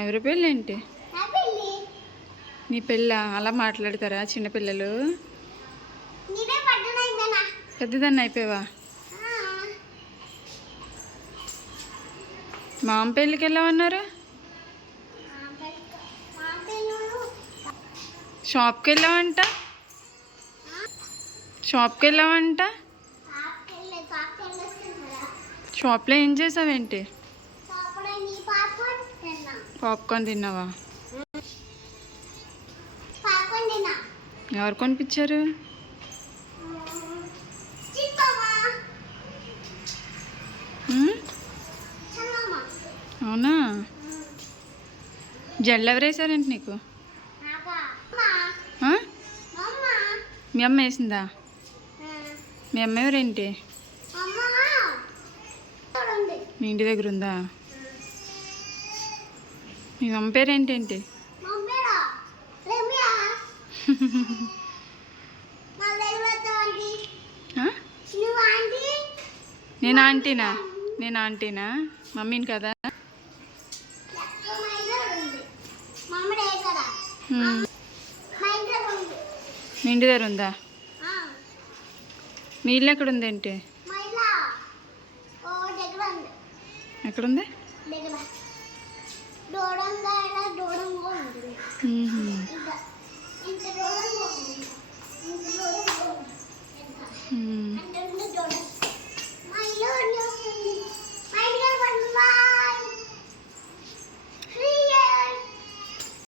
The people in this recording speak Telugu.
ఎవరి పెళ్ళి ఏంటి? నీ పెళ్ళ? అలా మాట్లాడతారా చిన్నపిల్లలు? పెద్దదాన్ని అయిపోయావా? మామ పెళ్ళికి వెళ్ళామన్నారు. షాప్కి వెళ్ళావంట. షాప్కి వెళ్ళావంట. షాప్లో ఏం చేసావేంటి? పాప్కార్న్ తిన్నావా? ఎవరు కొనిపించారు? అవునా? జెండలు ఎవరు వేసారేంటి నీకు? మీ అమ్మ వేసిందా? మీ అమ్మ ఎవరేంటి? మీ ఇంటి దగ్గర ఉందా? మీ అమ్మ పేరేంటేంటి? నేను ఆంటీనా? నేను ఆంటీనా? మమ్మీని కదా? మీ ఇంటి దగ్గర ఉందా? మీ ఇల్లు ఎక్కడ ఉంది ఏంటి? ఎక్కడుంది?